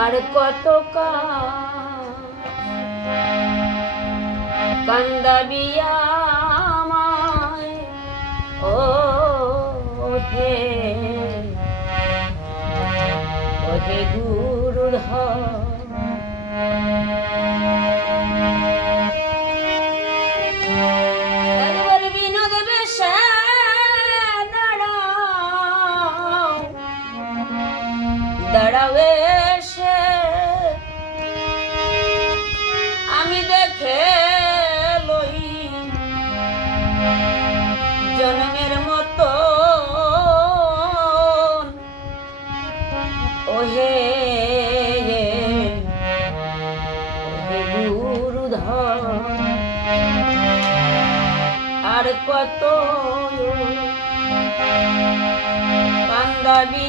আর কত কান্দাবি আমায় ও হে গুরুধর একবার বিনোদ বেশে দাঁড়াও এসে আমি দেখে লই জন্মের মতো ওহে গুরুধর আর কত কান্দাবি